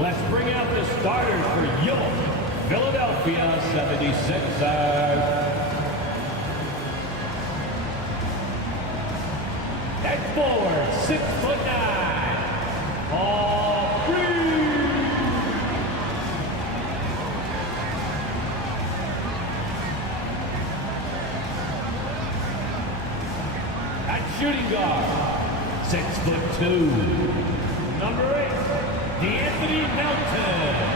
Let's bring out the starters for your Philadelphia 76ers. At forward, 6'9", Paul Reed. At shooting guard, 6'2", number 8, DeAnthony Melton.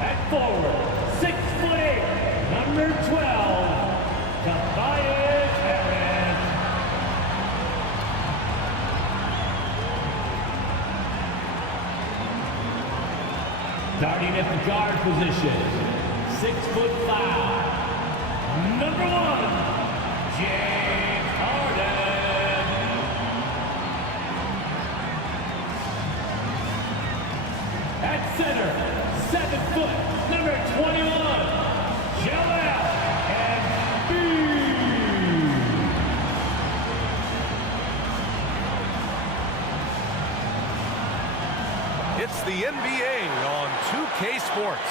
At forward, 6'8", number 12, Tobias Harris. Starting at the guard position, 6'5", number 1, James Harden. At center, 7 foot, number 21, Joel Embiid. It's the NBA on 2K Sports.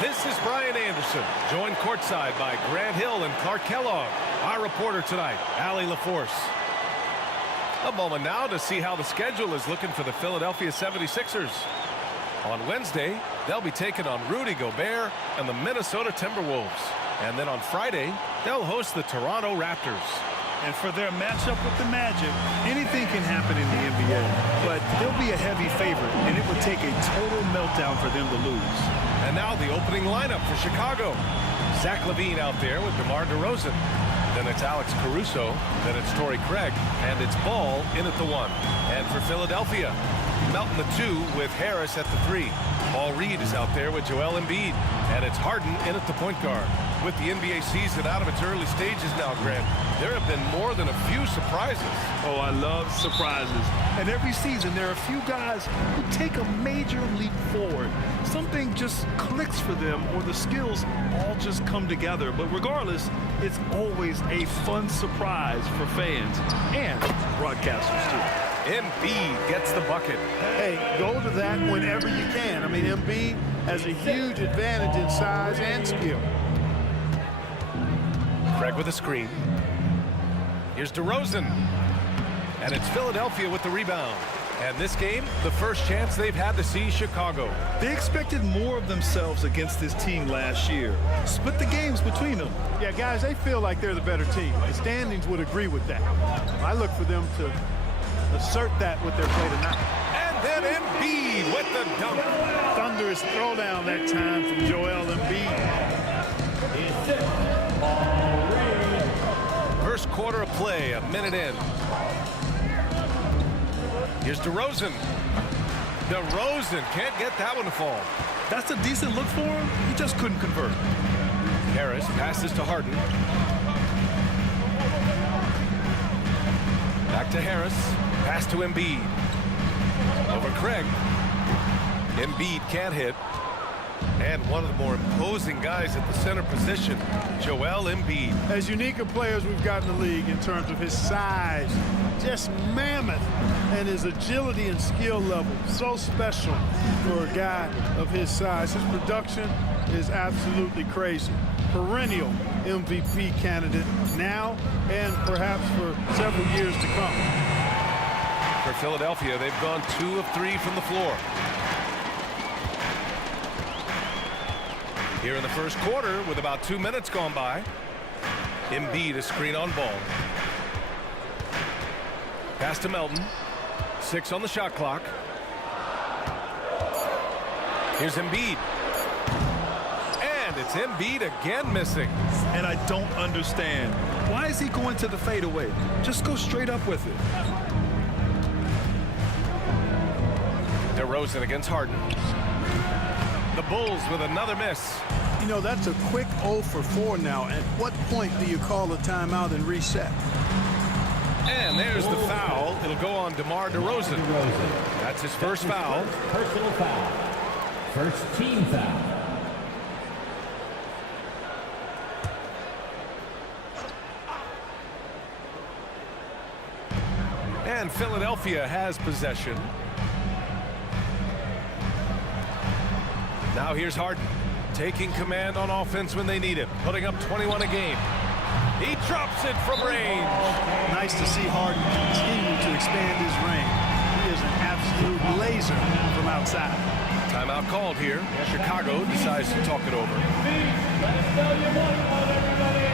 This is Brian Anderson, joined courtside by Grant Hill and Clark Kellogg. Our reporter tonight, Allie LaForce. A moment now to see how the schedule is looking for the Philadelphia 76ers. On Wednesday, they'll be taking on Rudy Gobert and the Minnesota Timberwolves. And then on Friday, they'll host the Toronto Raptors. And for their matchup with the Magic, anything can happen in the NBA. But they'll be a heavy favorite, and it would take a total meltdown for them to lose. And now the opening lineup for Chicago. Zach LaVine out there with DeMar DeRozan. Then it's Alex Caruso. Then it's Torrey Craig. And it's Ball in at the 1. And for Philadelphia, Melton the 2 with Harris at the 3. Paul Reed is out there with Joel Embiid. And it's Harden in at the point guard. With the NBA season out of its early stages now, Grant, there have been more than a few surprises. Oh, I love surprises. And every season, there are a few guys who take a major leap forward. Something just clicks for them, or the skills all just come together. But regardless, it's always a fun surprise for fans and broadcasters, too. Embiid gets the bucket. Hey, go to that whenever you can. I mean, Embiid has a huge advantage in size and skill. Craig with a screen. Here's DeRozan. And it's Philadelphia with the rebound. And this game, the first chance they've had to see Chicago. They expected more of themselves against this team last year. Split the games between them. Yeah, guys, they feel like they're the better team. The standings would agree with that. I look for them to assert that with their play tonight. And then Embiid with the dunk. Thunderous throwdown that time from Joel Embiid. First quarter of play, a minute in. Here's DeRozan. DeRozan can't get that one to fall. That's a decent look for him. He just couldn't convert. Harris passes to Harden. Back to Harris. Pass to Embiid. Over Craig. Embiid can't hit. And one of the more imposing guys at the center position, Joel Embiid. As unique a player as we've got in the league in terms of his size, just mammoth, and his agility and skill level, so special for a guy of his size. His production is absolutely crazy. Perennial MVP candidate now and perhaps for several years to come. For Philadelphia, they've gone 2 of 3 from the floor. Here in the first quarter, with about 2 minutes gone by, Embiid a screen on Ball. Pass to Melton. 6 on the shot clock. Here's Embiid. And it's Embiid again missing. And I don't understand. Why is he going to the fadeaway? Just go straight up with it. DeRozan against Harden. The Bulls with another miss. You know, that's a quick 0 for 4 now. At what point do you call a timeout and reset? And there's the foul. It'll go on DeMar DeRozan. That's his first foul. Personal foul. First team foul. And Philadelphia has possession. Now here's Harden, taking command on offense when they need it, putting up 21 a game. He drops it from range. Nice to see Harden continue to expand his range. He is an absolute laser from outside. Timeout called here. Chicago decides to talk it over. Let us tell you one, everybody.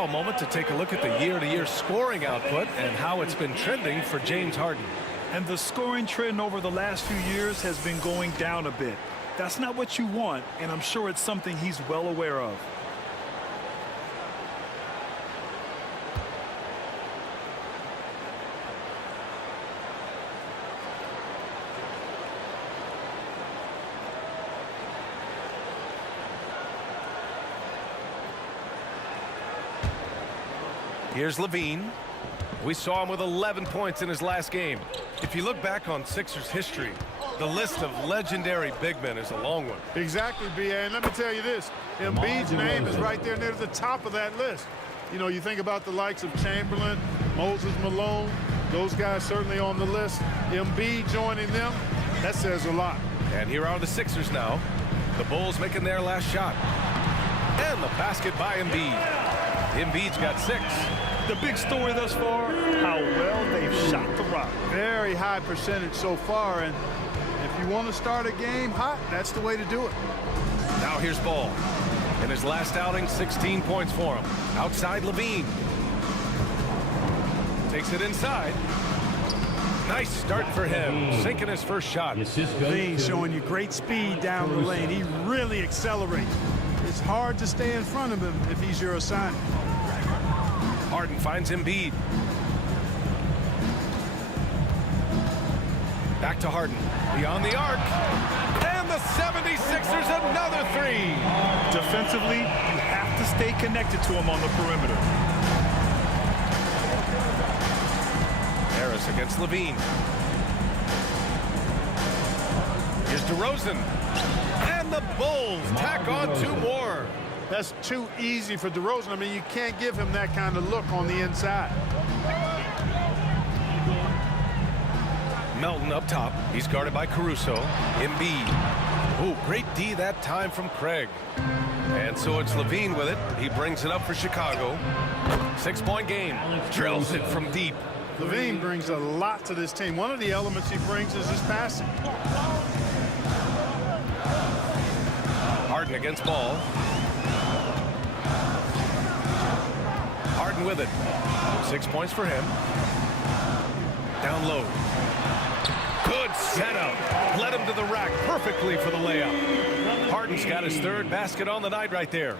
A moment to take a look at the year-to-year scoring output and how it's been trending for James Harden. And the scoring trend over the last few years has been going down a bit. That's not what you want, and I'm sure it's something he's well aware of. Here's Levine. We saw him with 11 points in his last game. If you look back on Sixers history, the list of legendary big men is a long one. Exactly, B.A. And let me tell you this. Embiid's name is right there near the top of that list. You know, you think about the likes of Chamberlain, Moses Malone, those guys certainly on the list. Embiid joining them, that says a lot. And here are the Sixers now. The Bulls making their last shot. And the basket by Embiid. Embiid's got 6. The big story thus far, how well they've shot the rock. Very high percentage so far, and if you want to start a game hot, that's the way to do it. Now here's Ball. In his last outing, 16 points for him. Outside Levine. Takes it inside. Nice start for him, sinking his first shot. Levine showing you great speed down the lane. He really accelerates. It's hard to stay in front of him if he's your assignment. Harden finds Embiid. Back to Harden. Beyond the arc. And the 76ers another 3. Defensively, you have to stay connected to him on the perimeter. Harris against Levine. Here's DeRozan. And the Bulls tack on 2 more. That's too easy for DeRozan. I mean, you can't give him that kind of look on the inside. Melton up top. He's guarded by Caruso. Embiid. Ooh, great D that time from Craig. And so it's Levine with it. He brings it up for Chicago. 6-point game. Drills it from deep. Levine brings a lot to this team. One of the elements he brings is his passing. Harden against Ball. Harden with it. 6 points for him. Down low. Good setup. Led him to the rack perfectly for the layup. Harden's got his 3rd basket on the night right there.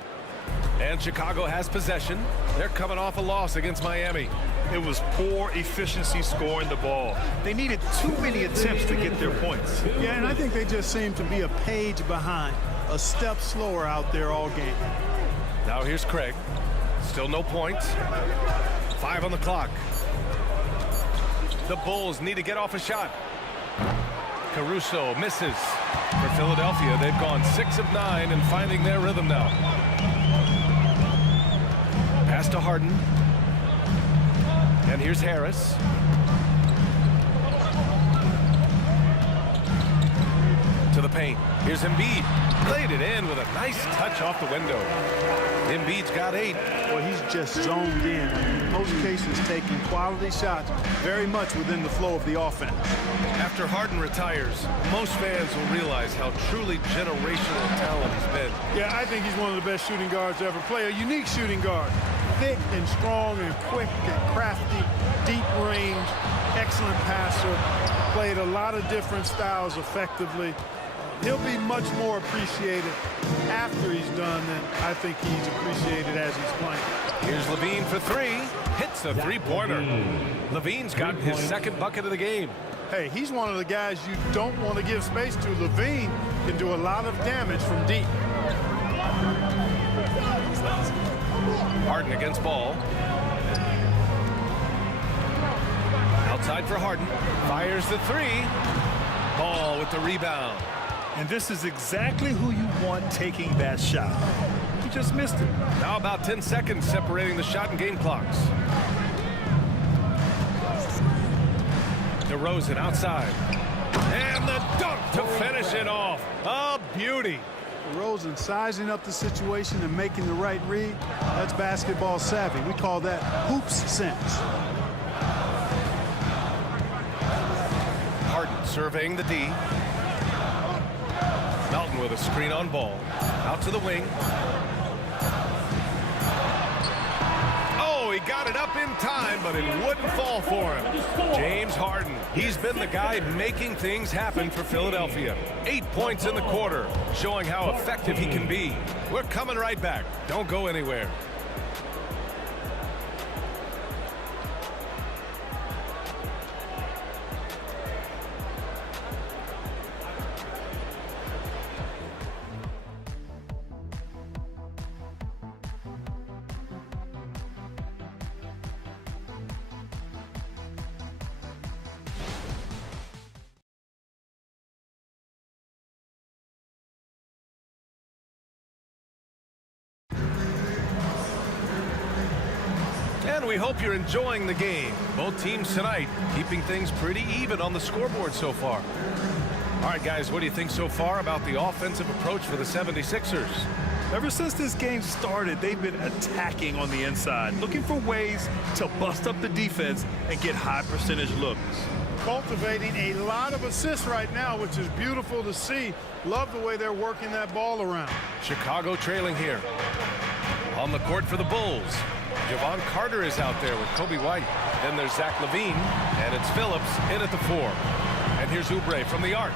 And Chicago has possession. They're coming off a loss against Miami. It was poor efficiency scoring the ball. They needed too many attempts to get their points. Yeah, and I think they just seem to be a page behind, a step slower out there all game. Now here's Craig. Still no points. 5 on the clock. The Bulls need to get off a shot. Caruso misses. For Philadelphia, they've gone 6 of 9 and finding their rhythm now. Pass to Harden. And here's Harris. To the paint. Here's Embiid. Laid it in with a nice touch off the window. Embiid's got 8. Well, he's just zoned in. In most cases, taking quality shots very much within the flow of the offense. After Harden retires, most fans will realize how truly generational talent he's been. Yeah, I think he's one of the best shooting guards to ever play. A unique shooting guard. Thick and strong and quick and crafty, deep range, excellent passer. Played a lot of different styles effectively. He'll be much more appreciated after he's done than I think he's appreciated as he's playing. Here's Levine for 3. Hits a three-pointer. Levine's gotten his second bucket of the game. Hey, he's one of the guys you don't want to give space to. Levine can do a lot of damage from deep. Harden against Ball. Outside for Harden. Fires the 3. Ball with the rebound. And this is exactly who you want taking that shot. He just missed it. Now about 10 seconds separating the shot and game clocks. DeRozan outside. And the dunk to finish it off. A beauty. DeRozan sizing up the situation and making the right read. That's basketball savvy. We call that hoops sense. Harden surveying the D. Melton with a screen on Ball. Out to the wing. Oh, he got it up in time, but it wouldn't fall for him. James Harden. He's been the guy making things happen for Philadelphia. 8 points in the quarter, showing how effective he can be. We're coming right back. Don't go anywhere. And we hope you're enjoying the game. Both teams tonight keeping things pretty even on the scoreboard so far. All right, guys, what do you think so far about the offensive approach for the 76ers? Ever since this game started, they've been attacking on the inside, looking for ways to bust up the defense and get high percentage looks. Cultivating a lot of assists right now, which is beautiful to see. Love the way they're working that ball around. Chicago trailing here. On the court for the Bulls. Javon Carter is out there with Kobe White. Then there's Zach LaVine, and it's Phillips in at the 4. And here's Oubre from the arc.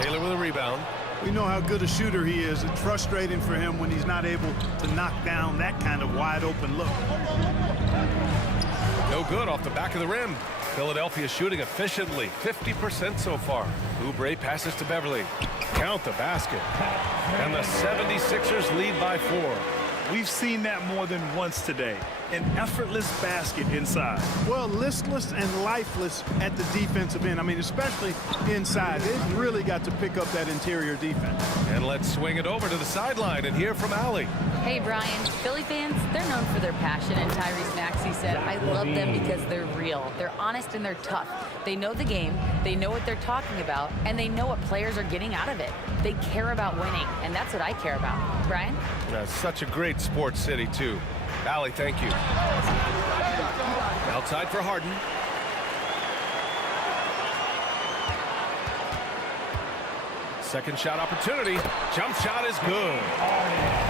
Taylor with a rebound. We know how good a shooter he is. It's frustrating for him when he's not able to knock down that kind of wide open look. No good off the back of the rim. Philadelphia shooting efficiently, 50% so far. Oubre passes to Beverly. Count the basket. And the 76ers lead by 4. We've seen that more than once today. An effortless basket inside. Well, listless and lifeless at the defensive end. I mean, especially inside. They've really got to pick up that interior defense. And let's swing it over to the sideline and hear from Allie. Hey, Brian. Philly fans, they're known for their passion, and Tyrese Maxey said, I love them because they're real. They're honest and they're tough. They know the game, they know what they're talking about, and they know what players are getting out of it. They care about winning, and that's what I care about. Brian? Such a great sports city, too. Allie, thank you. Outside for Harden. Second shot opportunity. Jump shot is good.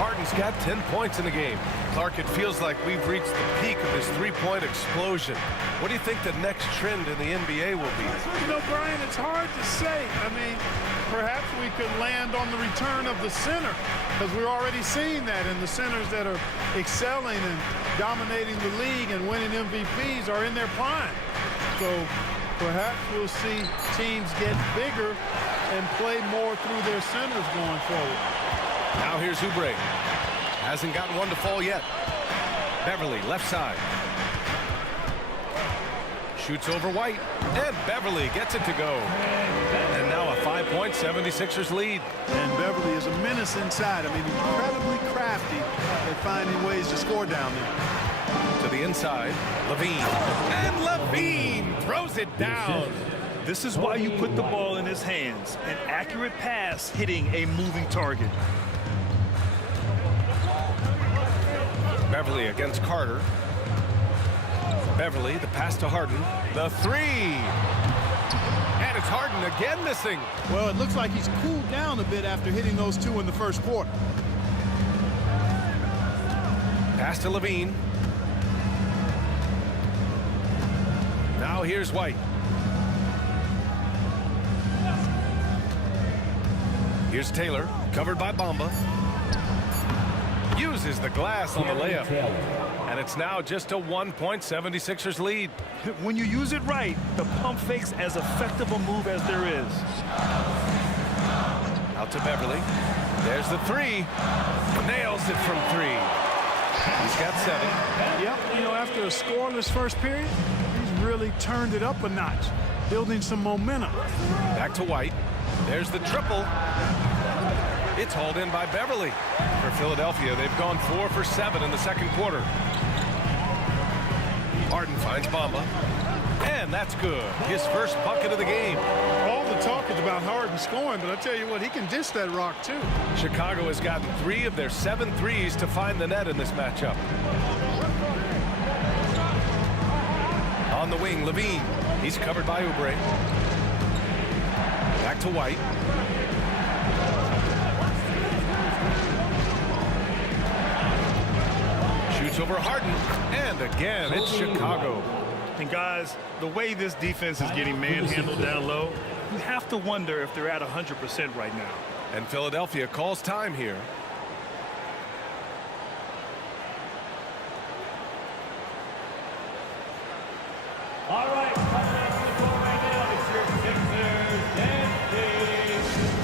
Harden's got 10 points in the game. Clark, it feels like we've reached the peak of this three-point explosion. What do you think the next trend in the NBA will be? You know, Brian, it's hard to say. I mean, perhaps we could land on the return of the center, because we're already seeing that, and the centers that are excelling and dominating the league and winning MVPs are in their prime. So perhaps we'll see teams get bigger and play more through their centers going forward. Now here's Oubre. Hasn't gotten one to fall yet. Beverly, left side. Shoots over White, and Beverly gets it to go. 4-point 76ers lead. And Beverly is a menace inside. I mean, incredibly crafty at finding ways to score down there. To the inside, Levine. And Levine throws it down. This is why you put the ball in his hands. An accurate pass hitting a moving target. Beverly against Carter. Beverly, the pass to Harden. The three. And it's Harden again missing. Well, it looks like he's cooled down a bit after hitting those two in the first quarter. Pass to Levine. Now here's White. Here's Taylor, covered by Bamba. Uses the glass on the layup. And it's now just a 1-point 76ers lead. When you use it right, the pump fake's as effective a move as there is. Out to Beverly. There's the three. Nails it from three. He's got 7. Yep, you know, after a scoreless first period, he's really turned it up a notch, building some momentum. Back to White. There's the triple. It's hauled in by Beverly. For Philadelphia, they've gone 4 for 7 in the second quarter. Harden finds Bamba. And that's good. His first bucket of the game. All the talk is about Harden scoring, but I tell you what, he can dish that rock too. Chicago has gotten 3 of their 7 threes to find the net in this matchup. On the wing, Levine. He's covered by Oubre. Back to White. Shoots over Harden. And again, it's Chicago. And guys, the way this defense is getting manhandled down low, you have to wonder if they're at 100% right now. And Philadelphia calls time here. All right, coming up to the floor right now, it's your Sixers and Kings.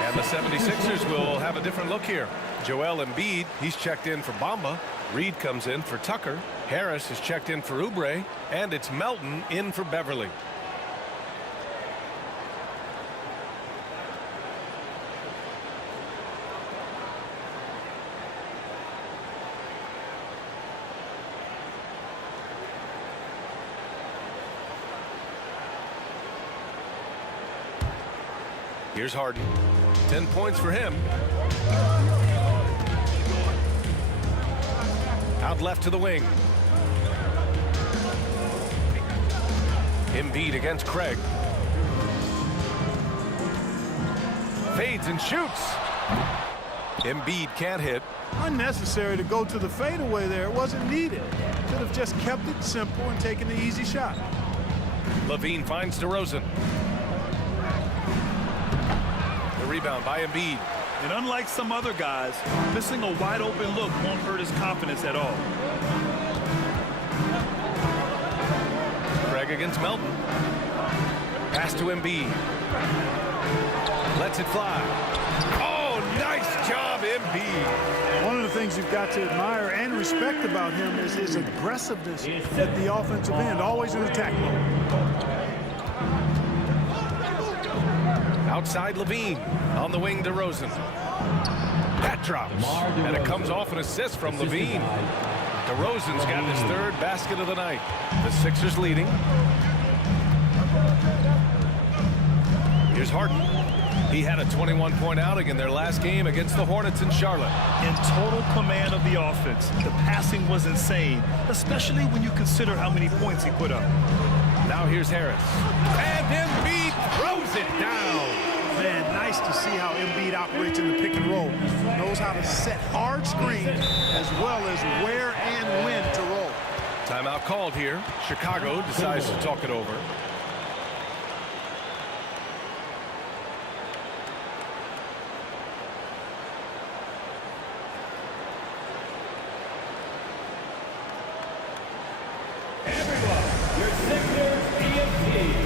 And the 76ers will have a different look here. Joel Embiid, he's checked in for Bamba. Reed comes in for Tucker. Harris is checked in for Oubre. And it's Melton in for Beverly. Here's Harden. 10 points for him. Out left to the wing. Embiid against Craig. Fades and shoots. Embiid can't hit. Unnecessary to go to the fadeaway there. It wasn't needed. Could have just kept it simple and taken the easy shot. Levine finds DeRozan. The rebound by Embiid. And unlike some other guys, missing a wide open look won't hurt his confidence at all. Craig against Melton. Pass to Embiid. Lets it fly. Oh, nice job, Embiid. One of the things you've got to admire and respect about him is his aggressiveness at the offensive end, always in attack mode. Outside Levine. On the wing, DeRozan. That drops. And it comes off an assist from Levine. DeRozan's got his third basket of the night. The Sixers leading. Here's Harden. He had a 21-point outing in their last game against the Hornets in Charlotte. In total command of the offense. The passing was insane, especially when you consider how many points he put up. Now here's Harris. And Embiid throws it down. Man, nice to see how Embiid operates in the pick and roll. Knows how to set hard screens as well as where and when to roll. Timeout called here. Chicago decides to talk it over. Everyone, your Sixers EMT.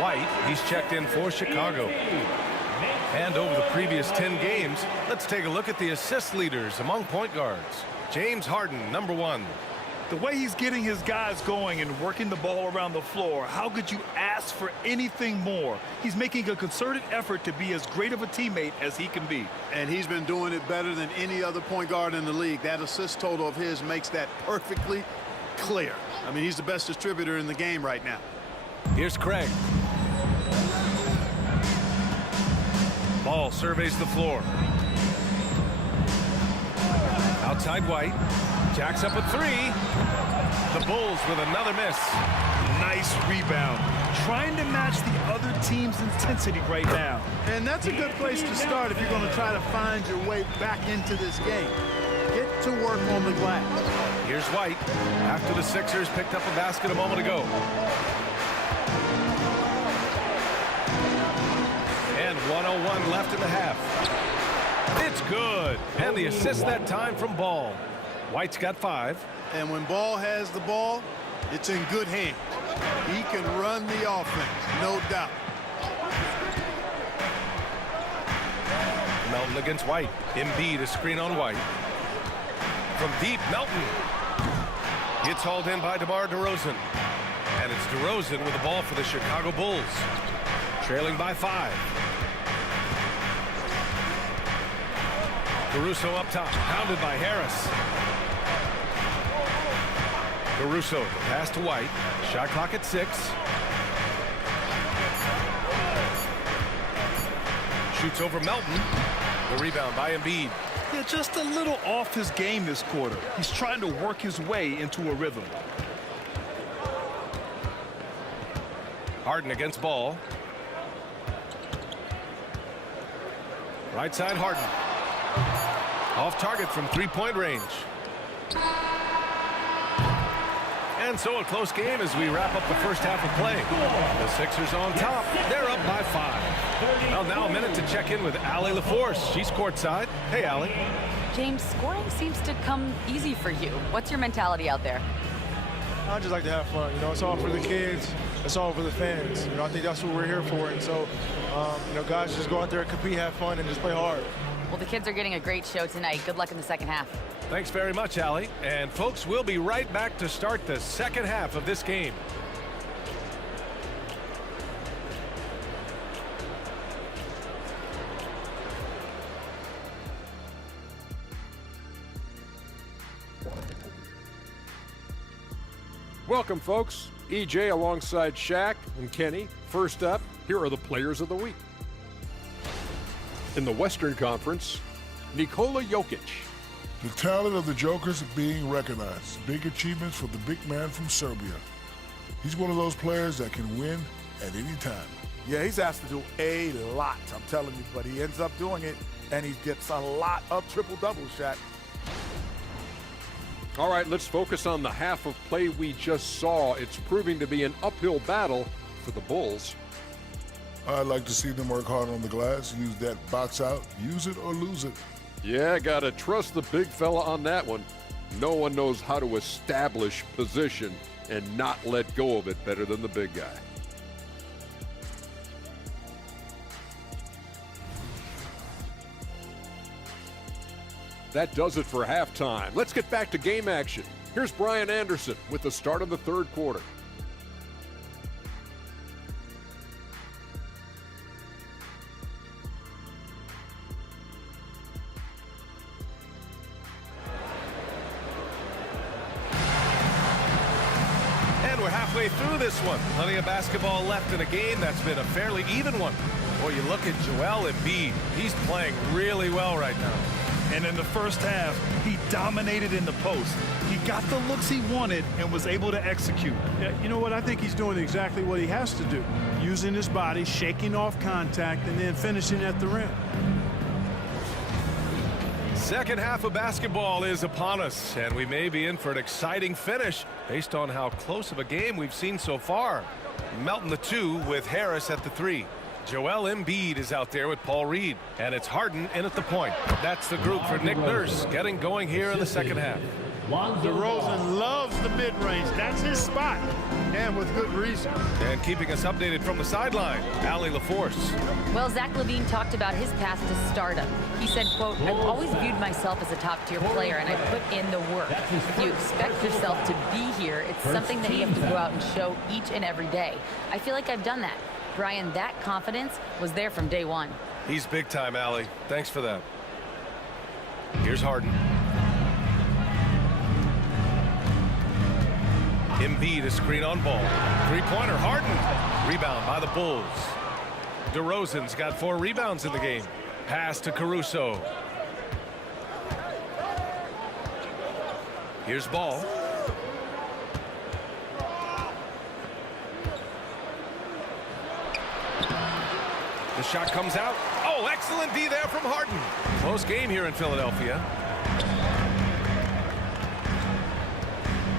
White, he's checked in for Chicago. And over the previous 10 games, let's take a look at the assist leaders among point guards. James Harden, #1. The way he's getting his guys going and working the ball around the floor, how could you ask for anything more? He's making a concerted effort to be as great of a teammate as he can be. And he's been doing it better than any other point guard in the league. That assist total of his makes that perfectly clear. I mean, he's the best distributor in the game right now. Here's Craig. Ball surveys the floor. Outside White. Jacks up a three. The Bulls with another miss. Nice rebound. Trying to match the other team's intensity right now. And that's a good place to start if you're going to try to find your way back into this game. Get to work on the glass. Here's White after the Sixers picked up a basket a moment ago. And 1:01 left in the half. It's good. And the assist that time from Ball. White's got 5. And when Ball has the ball, it's in good hands. He can run the offense, no doubt. Melton against White. Embiid a screen on White. From deep, Melton. Gets hauled in by DeMar DeRozan. And it's DeRozan with the ball for the Chicago Bulls. Trailing by 5. Caruso up top, pounded by Harris. Caruso, pass to White. Shot clock at 6. Shoots over Melton. The rebound by Embiid. Yeah, just a little off his game this quarter. He's trying to work his way into a rhythm. Harden against Ball. Right side Harden. Off target from three-point range. And so a close game as we wrap up the first half of play. The Sixers on top. They're up by 5. Well, now a minute to check in with Allie LaForce. She's courtside. Hey, Allie. James, scoring seems to come easy for you. What's your mentality out there? I just like to have fun. You know, it's all for the kids. It's all for the fans. You know, I think that's what we're here for. And so, you know, guys just go out there and compete, have fun, and just play hard. Well, the kids are getting a great show tonight. Good luck in the second half. Thanks very much, Allie. And folks, we'll be right back to start the second half of this game. Welcome, folks. EJ alongside Shaq and Kenny. First up, here are the players of the week. In the Western Conference, Nikola Jokic. The talent of the Jokers being recognized. Big achievements for the big man from Serbia. He's one of those players that can win at any time. Yeah, he's asked to do a lot, I'm telling you, but he ends up doing it, and he gets a lot of triple-doubles, Shaq. All right, let's focus on the half of play we just saw. It's proving to be an uphill battle for the Bulls. I'd like to see them work hard on the glass, use that box out, use it or lose it. Yeah, gotta trust the big fella on that one. No one knows how to establish position and not let go of it better than the big guy. That does it for halftime. Let's get back to game action. Here's Brian Anderson with the start of the third quarter. And we're halfway through this one. Plenty of basketball left in a game that's been a fairly even one. Boy, you look at Joel Embiid. He's playing really well right now. And in the first half, he dominated in the post. He got the looks he wanted and was able to execute. Yeah, you know what? I think he's doing exactly what he has to do. Using his body, shaking off contact, and then finishing at the rim. Second half of basketball is upon us, and we may be in for an exciting finish based on how close of a game we've seen so far. Melton the 2 with Harris at the 3. Joel Embiid is out there with Paul Reed, and it's Harden in at the point. That's the group for Nick Nurse getting going here in the second half. DeRozan loves the mid-range. That's his spot, and with good reason. And keeping us updated from the sideline, Allie LaForce. Well, Zach LaVine talked about his path to stardom. He said, quote, "I've always viewed myself as a top-tier player, and I put in the work. If you expect yourself to be here, it's something that you have to go out and show each and every day. I feel like I've done that." Brian, that confidence was there from day one. He's big time, Allie. Thanks for that. Here's Harden. Embiid, a screen on ball. Three-pointer, Harden. Rebound by the Bulls. DeRozan's got 4 rebounds in the game. Pass to Caruso. Here's Ball. The shot comes out. Oh, excellent D there from Harden. Close game here in Philadelphia.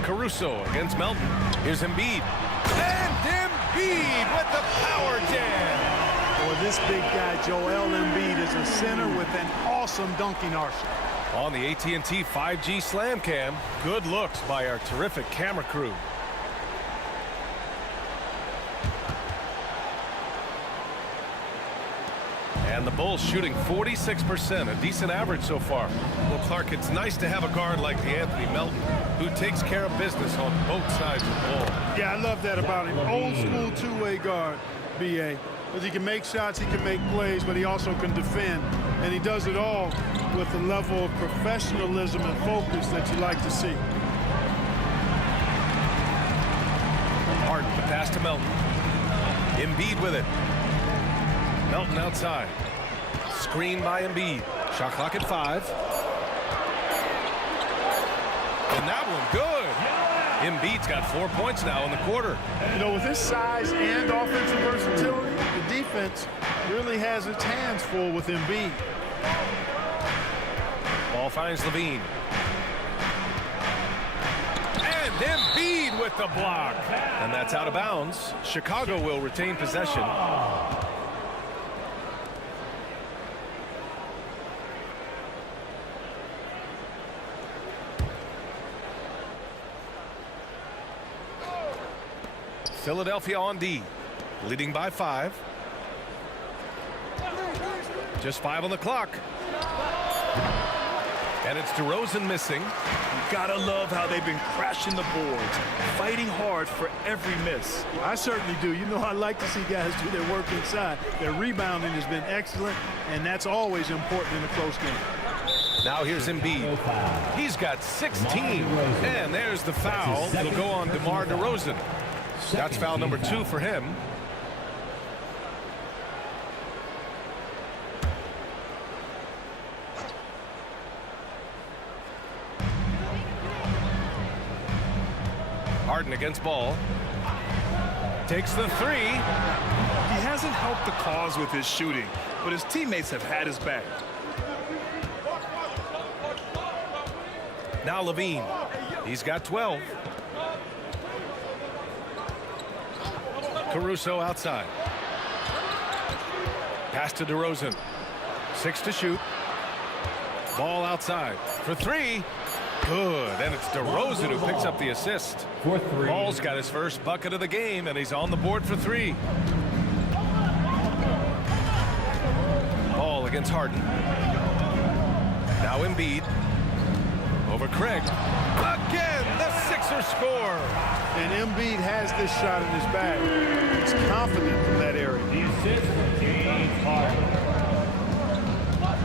Caruso against Melton. Here's Embiid. And Embiid with the power jam. Boy, this big guy, Joel Embiid, is a center with an awesome dunking arsenal. On the AT&T 5G Slam Cam, good looks by our terrific camera crew. And the Bulls shooting 46%, a decent average so far. Well, Clark, it's nice to have a guard like DeAnthony Melton who takes care of business on both sides of the ball. Yeah, I love that about him. Old school two-way guard, B.A. Because he can make shots, he can make plays, but he also can defend. And he does it all with a level of professionalism and focus that you like to see. Harden, the pass to Melton. Embiid with it. Melton outside. Screen by Embiid. Shot clock at 5. And that one good. Embiid's got 4 points now in the quarter. You know, with his size and offensive versatility, the defense really has its hands full with Embiid. Ball finds Levine. And Embiid with the block. And that's out of bounds. Chicago will retain possession. Philadelphia on D, leading by 5. Just 5 on the clock. And it's DeRozan missing. You gotta love how they've been crashing the boards, fighting hard for every miss. I certainly do. You know, I like to see guys do their work inside. Their rebounding has been excellent, and that's always important in a close game. Now here's Embiid. He's got 16. And there's the foul. It'll go on DeMar DeRozan. That's foul number 2 for him. Harden against Ball. Takes the 3. He hasn't helped the cause with his shooting, but his teammates have had his back. Now Levine. He's got 12. Caruso outside. Pass to DeRozan. 6 to shoot. Ball outside for 3. Good. And it's DeRozan who picks up the assist. Ball's got his first bucket of the game, and he's on the board for 3. Ball against Harden. Now Embiid. Over Craig. Again, the Sixers score. And Embiid has this shot in his bag. He's confident from that area. The assist for James Harden.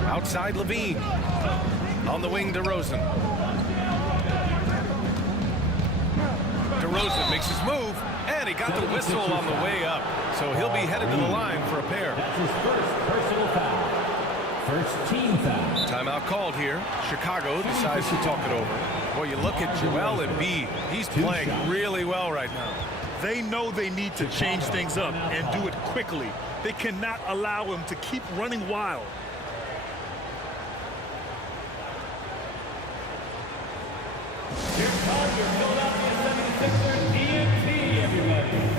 Outside Levine. On the wing, DeRozan. DeRozan makes his move, and he got the whistle on the way up. So he'll be headed to the line for a pair. That's his first personal foul. First team foul. Timeout called here. Chicago decides to talk it over. Well, you look at Joel Embiid. He's playing really well right now. They know they need to change things up and do it quickly. They cannot allow him to keep running wild. Here comes your Philadelphia 76ers DNP, everybody.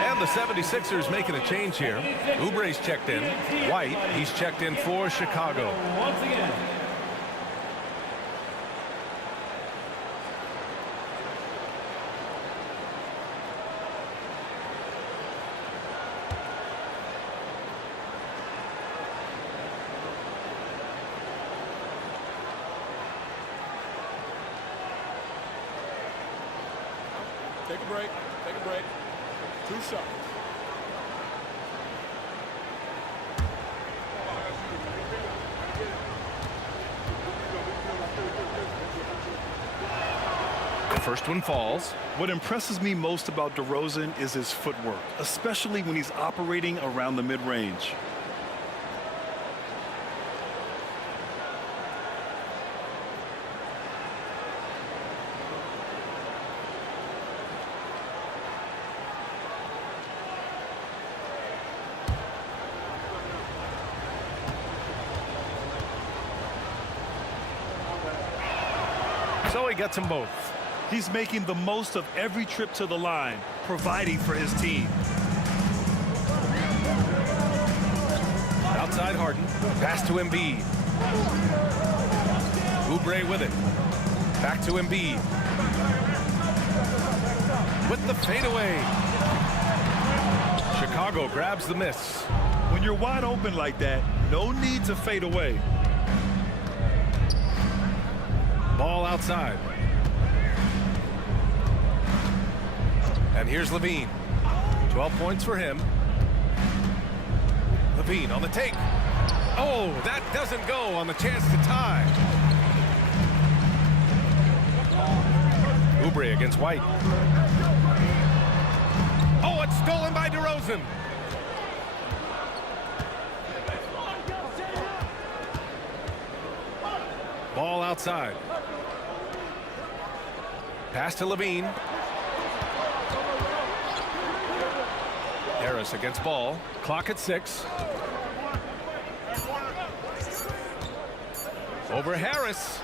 And the 76ers making a change here. Oubre's checked in. White, he's checked in for Chicago. Once again. Take a break. Take a break. 2 shots. The first one falls. What impresses me most about DeRozan is his footwork, especially when he's operating around the mid-range. So he gets them both. He's making the most of every trip to the line, providing for his team. Outside Harden. Pass to Embiid. Oubre with it. Back to Embiid. With the fadeaway. Chicago grabs the miss. When you're wide open like that, no need to fade away. Ball outside. And here's Levine. 12 points for him. Levine on the take. Oh, that doesn't go on the chance to tie. Oubre Oubre against White. Oh, it's stolen by DeRozan. Ball outside. Pass to Levine. Harris against Ball. Clock at 6. Over Harris.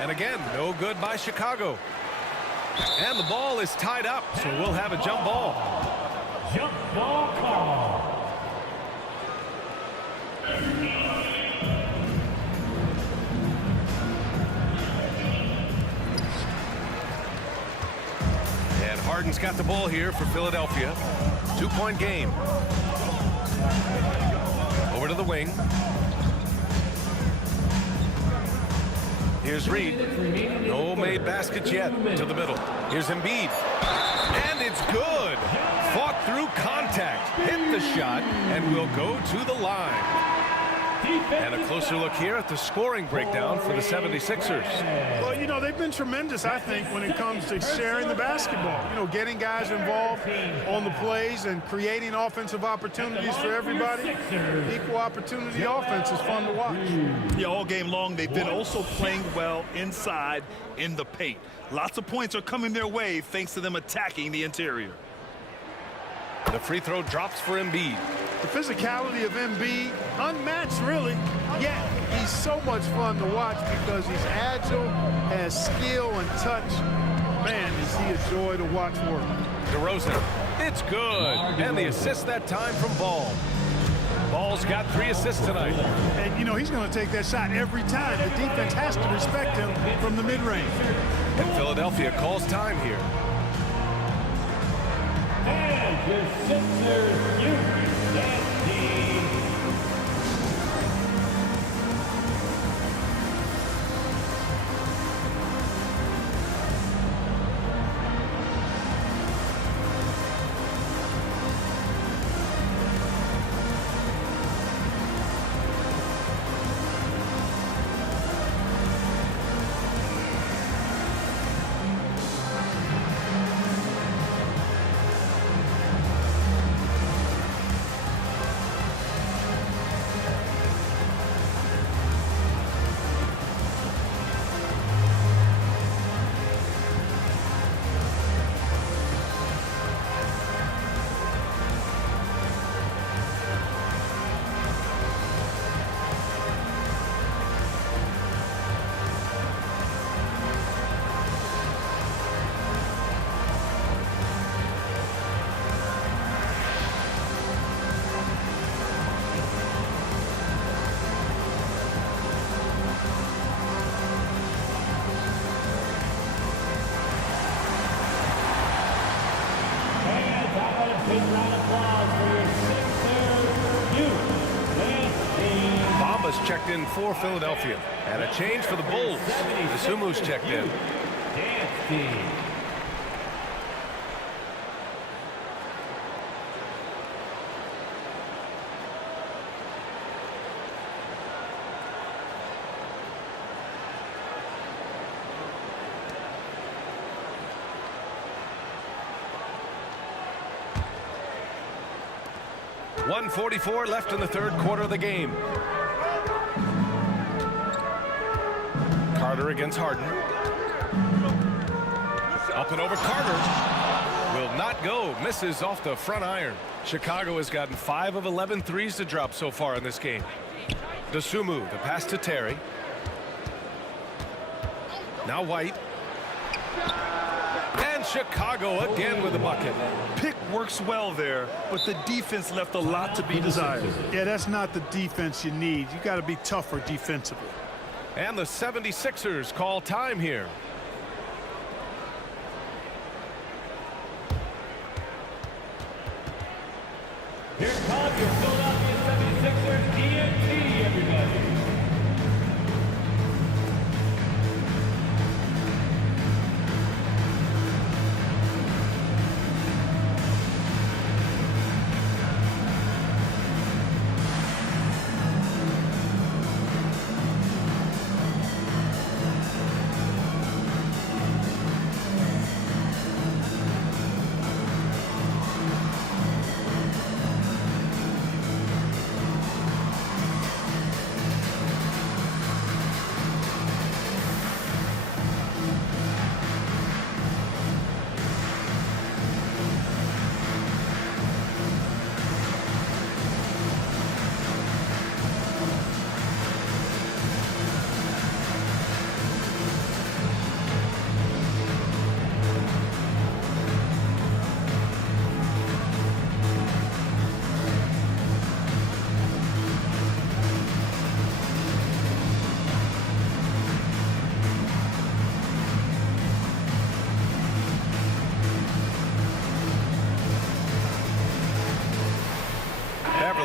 And again, no good by Chicago. And the ball is tied up, so we'll have a jump ball. Jump ball call. And Harden's got the ball here for Philadelphia. 2-point game. Over to the wing. Here's Reed. No made baskets yet. To the middle. Here's Embiid. And it's good. Fought through contact. Hit the shot and will go to the line. And a closer look here at the scoring breakdown for the 76ers. Well, you know, they've been tremendous, I think, when it comes to sharing the basketball. You know, getting guys involved on the plays and creating offensive opportunities for everybody. Equal opportunity offense is fun to watch. Yeah, all game long, they've been also playing well inside in the paint. Lots of points are coming their way thanks to them attacking the interior. The free throw drops for Embiid. The physicality of Embiid, unmatched really, yet he's so much fun to watch because he's agile, has skill and touch. Man, is he a joy to watch work. DeRozan, it's good. And the assist that time from Ball. Ball's got 3 assists tonight. And, you know, he's going to take that shot every time. The defense has to respect him from the mid-range. And Philadelphia calls time here. And your Sixers youth dance team. Bamba's checked in for Philadelphia. And a change for the Bulls. Asumu's checked in. Dance team. .144 left in the third quarter of the game. Carter against Harden. Up and over Carter. Will not go. Misses off the front iron. Chicago has gotten 5 of 11 threes to drop so far in this game. Dosunmu, the pass to Terry. Now White. And Chicago again with the bucket. Pick works well there, but the defense left a lot to be desired. Yeah, that's not the defense you need. You got to be tougher defensively. And the 76ers call time here. Here comes your Philadelphia 76ers ENT, everybody.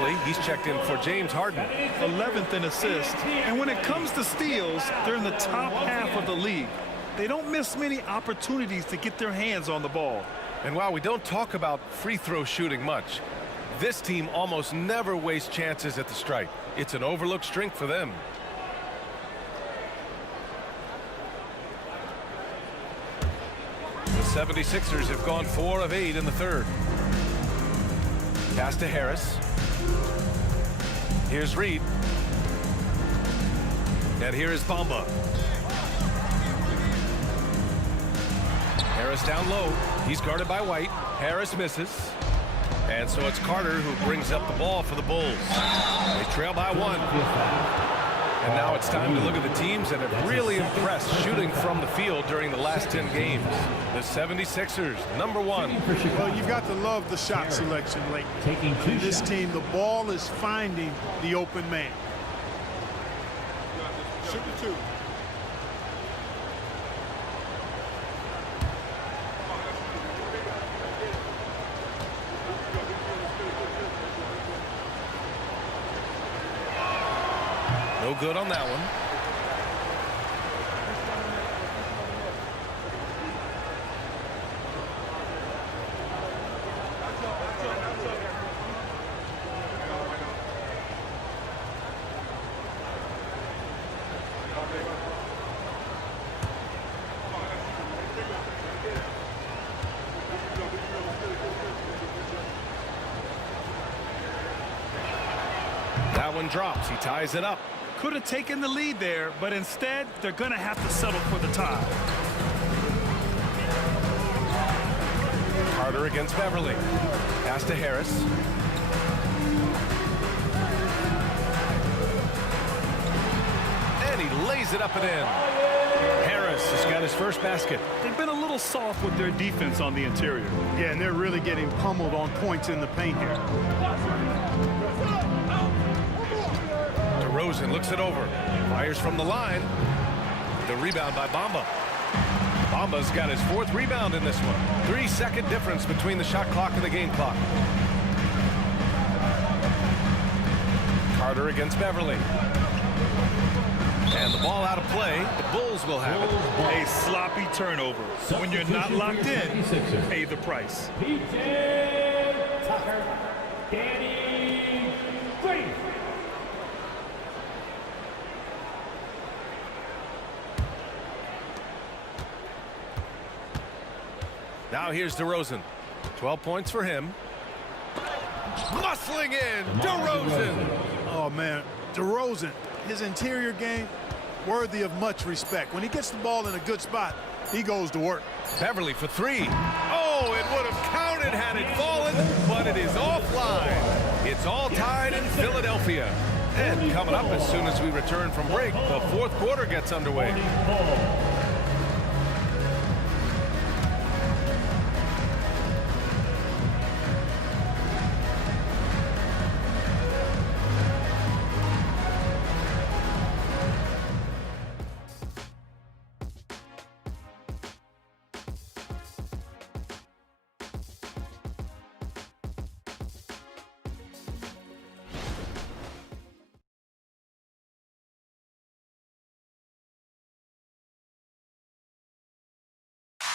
Beverly. He's checked in for James Harden. 11th in assists. And when it comes to steals, they're in the top half of the league. They don't miss many opportunities to get their hands on the ball. And while we don't talk about free throw shooting much, this team almost never wastes chances at the stripe. It's an overlooked strength for them. The 76ers have gone 4 of 8 in the third. Pass to Harris. Here's Reed. And here is Bamba. Harris down low. He's guarded by White. Harris misses. And so it's Carter who brings up the ball for the Bulls. They trail by 1. And now it's time to look at the teams that have really impressed shooting from the field during the last 10 games. The 76ers, number 1. Well, you've got to love the shot selection lately. Taking 2 This shots. team, the ball is finding the open man. Shoot the 2. No good on that one. That one drops. He ties it up. Could have taken the lead there, but instead, they're going to have to settle for the tie. Carter against Beverly. Pass to Harris. And he lays it up and in. Harris has got his first basket. They've been a little soft with their defense on the interior. Yeah, and they're really getting pummeled on points in the paint here. DeRozan looks it over. Fires from the line. The rebound by Bamba. Bamba's got his 4th rebound in this one. 3-second difference between the shot clock and the game clock. Carter against Beverly. And the ball out of play. The Bulls will have it. A sloppy turnover. When you're not locked in, pay the price. PJ Tucker, Danny Green. Now here's DeRozan. 12 points for him. Muscling in, DeRozan. Oh, man, DeRozan, his interior game, worthy of much respect. When he gets the ball in a good spot, he goes to work. Beverly for 3. Oh, it would have counted had it fallen, but it is offline. It's all tied in Philadelphia. And coming up as soon as we return from break, the 4th quarter gets underway.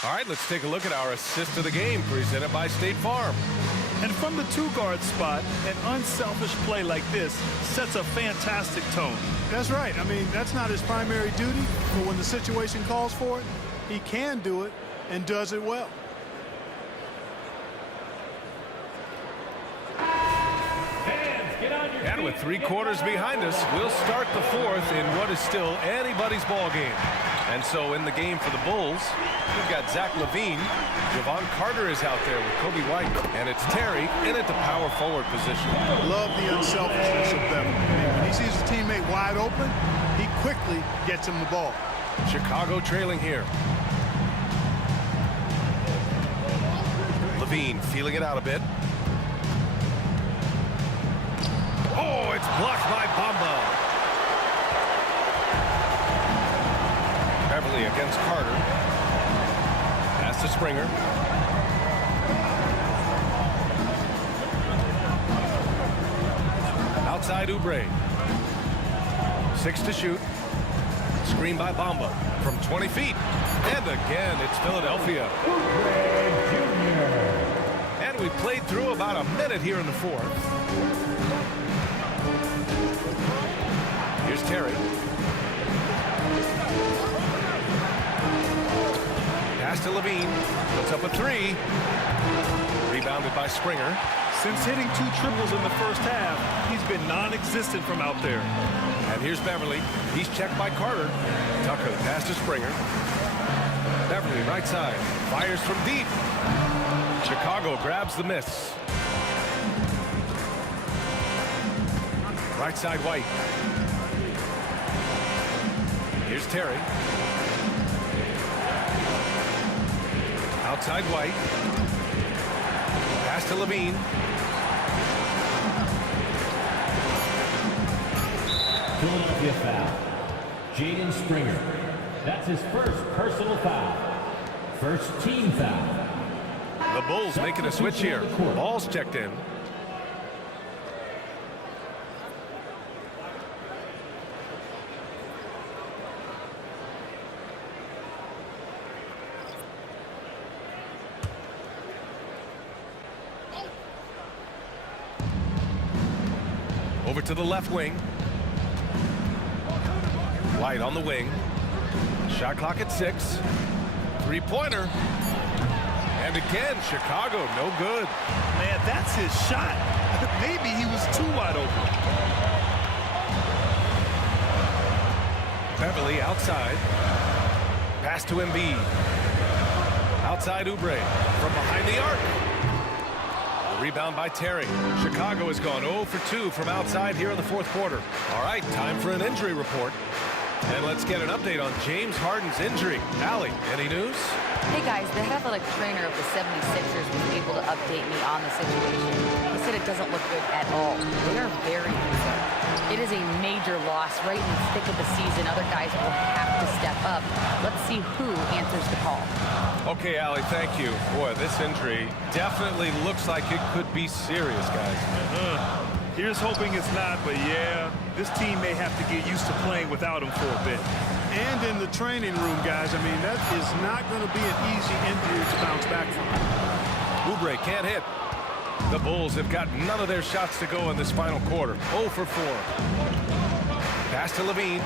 All right, let's take a look at our assist of the game presented by State Farm. And from the 2-guard spot, an unselfish play like this sets a fantastic tone. That's right. I mean, that's not his primary duty, but when the situation calls for it, he can do it and does it well. And with 3 quarters behind us, we'll start the 4th in what is still anybody's ball game. And so in the game for the Bulls, we've got Zach LaVine. Javon Carter is out there with Kobe White. And it's Terry in at the power forward position. Love the unselfishness of Beverly. I mean, when he sees his teammate wide open, he quickly gets him the ball. Chicago trailing here. LaVine feeling it out a bit. Oh, it's blocked by Bamba. Beverly against Carter. Pass to Springer. Outside Oubre. 6 to shoot. Screen by Bamba from 20 feet. And again, it's Philadelphia. And we played through about a minute here in the fourth. Here's Terry. Pass to Levine. Puts up a 3. Rebounded by Springer. Since hitting 2 triples in the first half, he's been non-existent from out there. And here's Beverly. He's checked by Carter. Tucker, the pass to Springer. Beverly, right side. Fires from deep. Chicago grabs the miss. Right side, White. Here's Terry. Outside, White. Pass to Levine. Philadelphia foul. Jaden Springer. That's his first personal foul. First team foul. The Bulls making a switch here. Ball's checked in. Over to the left wing. White on the wing. Shot clock at 6. 3-pointer. And again, Chicago, no good. Man, that's his shot. Maybe he was too wide open. Beverly outside. Pass to Embiid. Outside Oubre. From behind the arc. Rebound by Terry. Chicago has gone 0 for 2 from outside here in the fourth quarter. All right, time for an injury report. And let's get an update on James Harden's injury. Allie, any news? Hey guys, the athletic trainer of the 76ers was able to update me on the situation. He said it doesn't look good at all. They are very concerned. It is a major loss right in the thick of the season. Other guys will have to step up. Let's see who answers the call. Okay, Allie, thank you. Boy, this injury definitely looks like it could be serious, guys. Here's hoping it's not, but yeah, this team may have to get used to playing without him for a bit. And in the training room, guys, I mean, that is not going to be an easy injury to bounce back from. Oubre can't hit. The Bulls have got none of their shots to go in this final quarter. 0 for 4. Pass to Levine.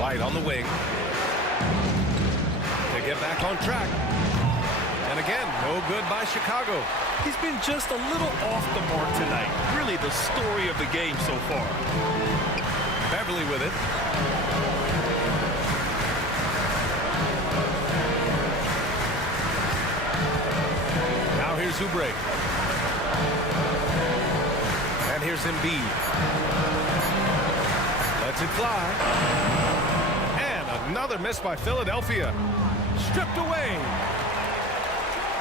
White on the wing. To get back on track. And again, no good by Chicago. He's been just a little off the mark tonight. Really the story of the game so far. Beverly with it. Now here's Oubre. And here's Embiid. Lets it fly. And another miss by Philadelphia. Stripped away.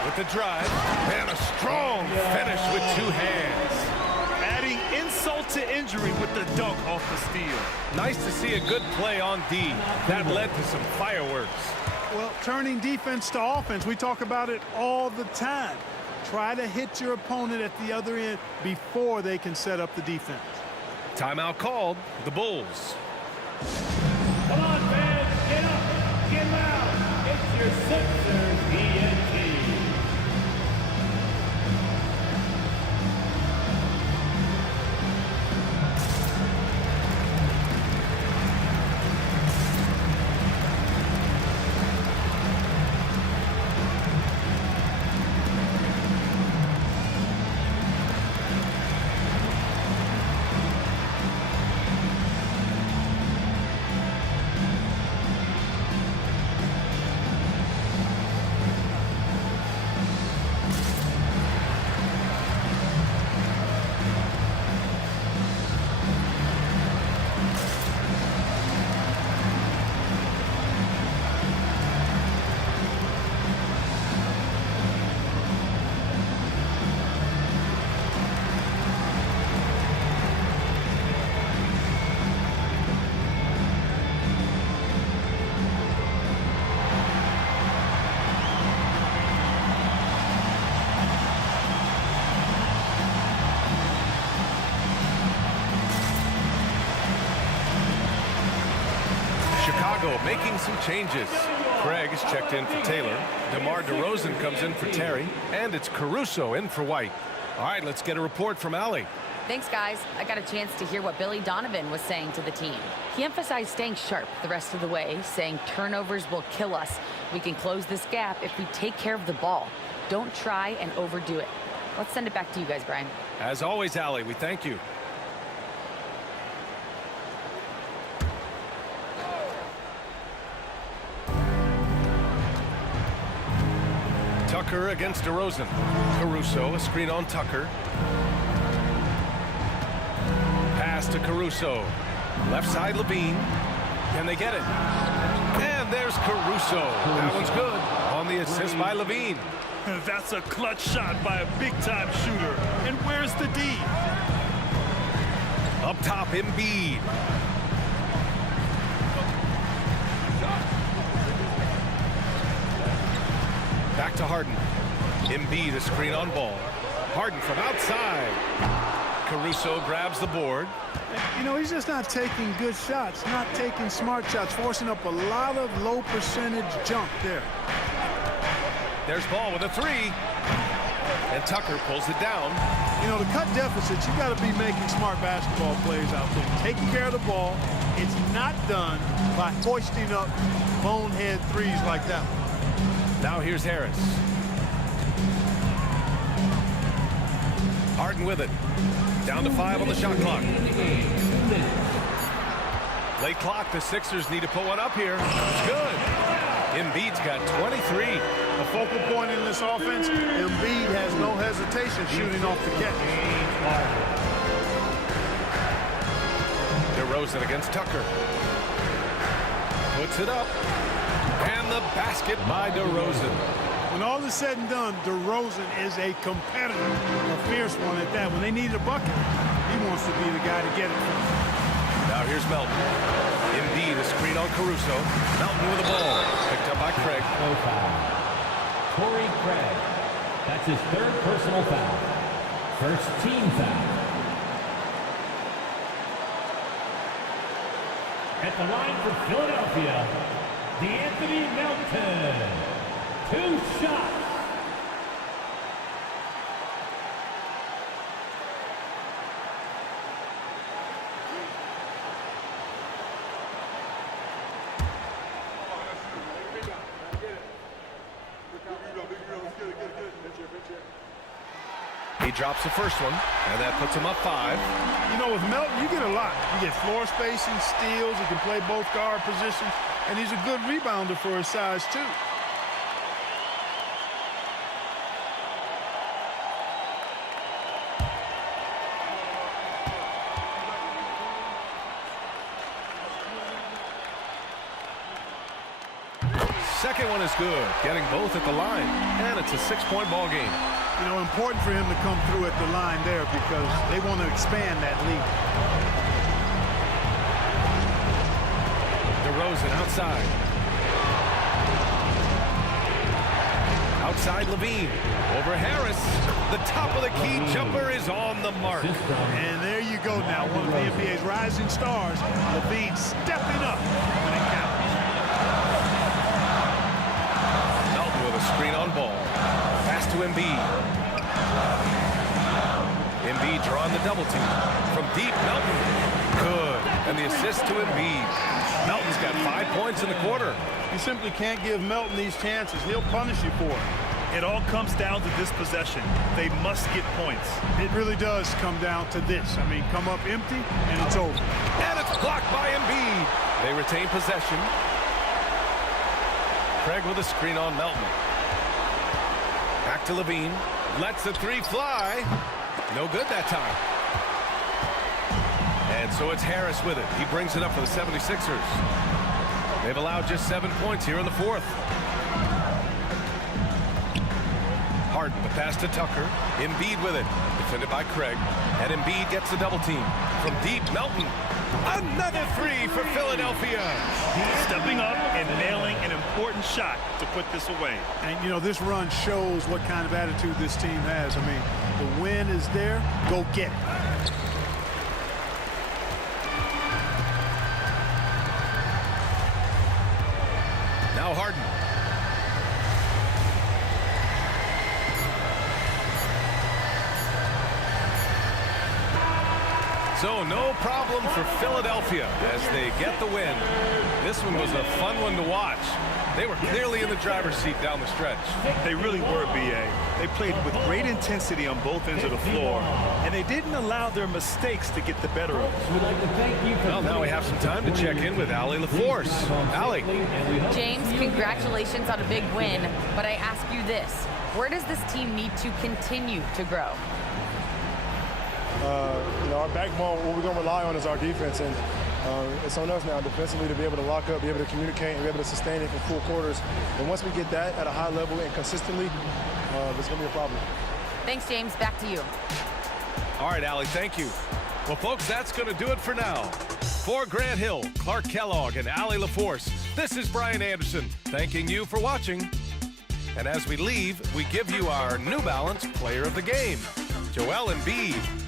With the drive. And a strong finish with 2 hands. Adding insult to injury with the dunk off the steal. Nice to see a good play on D. That led to some fireworks. Well, turning defense to offense, we talk about it all the time. Try to hit your opponent at the other end before they can set up the defense. Timeout called. The Bulls. Come on, fans, get up, get loud. It's your Sixers ENT. making some changes. Craig is checked in for Taylor. DeMar DeRozan comes in for Terry. And it's Caruso in for White. All right, let's get a report from Allie. Thanks, guys. I got a chance to hear what Billy Donovan was saying to the team. He emphasized staying sharp the rest of the way, saying turnovers will kill us. We can close this gap if we take care of the ball. Don't try and overdo it. Let's send it back to you guys, Brian. As always, Allie, we thank you. Tucker against DeRozan. Caruso, a screen on Tucker. Pass to Caruso. Left side, Levine. Can they get it? And there's Caruso. That one's good. On the assist by Levine. That's a clutch shot by a big-time shooter. And where's the D? Up top, Embiid. Back to Harden. Embiid, a screen on ball. Harden from outside. Caruso grabs the board. You know, he's just not taking good shots, not taking smart shots, forcing up a lot of low percentage jump there. There's Ball with a three. And Tucker pulls it down. You know, to cut deficits, you got to be making smart basketball plays out there. Taking care of the ball. It's not done by hoisting up bonehead threes like that one. Now here's Harris. Harden with it. Down to 5 on the shot clock. Late clock. The Sixers need to put one up here. It's good. Embiid's got 23. A focal point in this offense, Embiid has no hesitation shooting off the catch. DeRozan against Tucker. Puts it up. And the basket by DeRozan. When all is said and done, DeRozan is a competitor, a fierce one at that. When they need a bucket, he wants to be the guy to get it from. Now here's Melton. Embiid, a screen on Caruso. Melton with the ball. Picked up by Craig. No foul. Torrey Craig. That's his third personal foul. First team foul. At the line for Philadelphia, DeAnthony Melton. 2 shots. He drops the first one, and that puts him up 5. You know, with Melton, you get a lot. You get floor spacing, steals. He can play both guard positions, and he's a good rebounder for his size, too. Second one is good, getting both at the line, and it's a 6-point ball game. You know, important for him to come through at the line there because they want to expand that lead. DeRozan outside. Outside Levine. Over Harris. The top of the key jumper is on the mark. And there you go now, one of the NBA's rising stars. Levine stepping up when it counts. Melton with a screen on ball. Pass to Embiid. Embiid drawing the double team. From deep, Melton. Good. And the assist to Embiid. Melton's got 5 points in the quarter. You simply can't give Melton these chances. He'll punish you for it. It all comes down to this possession. They must get points. It really does come down to this. I mean, come up empty, and it's over. And it's blocked by Embiid. They retain possession. Craig with a screen on Melton. Back to Levine. Lets the three fly. No good that time. And so it's Harris with it. He brings it up for the 76ers. They've allowed just 7 points here in the fourth. Harden, the pass to Tucker. Embiid with it. Defended by Craig. And Embiid gets the double team. From deep, Melton. Another three for Philadelphia. Stepping up and nailing an important shot to put this away. And, you know, this run shows what kind of attitude this team has. I mean, the win is there. Go get it. Now Harden. So no problem for Philadelphia as they get the win. This one was a fun one to watch. They were clearly in the driver's seat down the stretch. They really were, B.A. They played with great intensity on both ends of the floor, and they didn't allow their mistakes to get the better of them. We'd like to thank you for Well, now we have some time to check in with Allie LaForce. Allie. James, congratulations on a big win, but I ask you this. Where does this team need to continue to grow? You know, our backbone, what we're going to rely on is our defense, and it's on us now defensively to be able to lock up, be able to communicate, and be able to sustain it for full quarters. And once we get that at a high level and consistently, it's going to be a problem. Thanks, James. Back to you. All right, Allie, thank you. Well, folks, that's going to do it for now. For Grant Hill, Clark Kellogg, and Allie LaForce, this is Brian Anderson, thanking you for watching. And as we leave, we give you our New Balance Player of the Game, Joel Embiid.